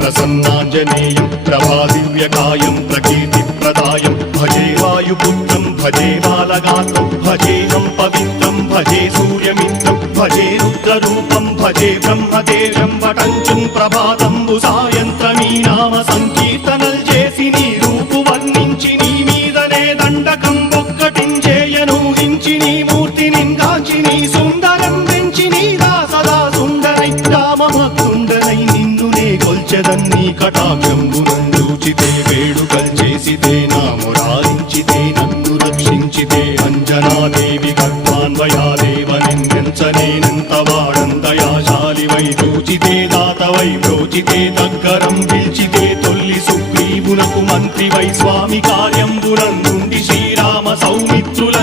ప్రసన్నాంజనేయం ప్రభాదివ్యకాయం ప్రకీర్తిప్రదాయం భజే వాయుపుత్రం భజే బాలగాత్రం భజేహం పవిత్రం భజే సూర్యమిత్రం భజే రుద్రరూపం భజే బ్రహ్మదేవం వటంచుం ప్రభాతంబు సాయంత్రమీ నామ సంకీర్తనల్ చేసి నీ రూపు వర్ణించి నీ మీదనే దండకం ఒక్కటించేయనూహించి నీ మూర్తిని కాంచి నీ సుందరం పెంచి నీ దాసదా సుందరై రామభక్తుండరై నిన్నునే కొల్చెదన్నీ కటాక్షంబునందూచితే వేడుకల్ చేసితే నా మురారించితే నన్ను రక్షించితే అంజనాదేవి గర్భాన్వయాదేవనెంచనేనంత వాడందయాశాలివై చూచితే దాతవై బ్రోచితే దగ్గరం పిల్చితే తొల్లి సుగ్రీవునకు మంత్రివై స్వామి కార్యంబునందుండి శ్రీరామ సౌమిత్రుల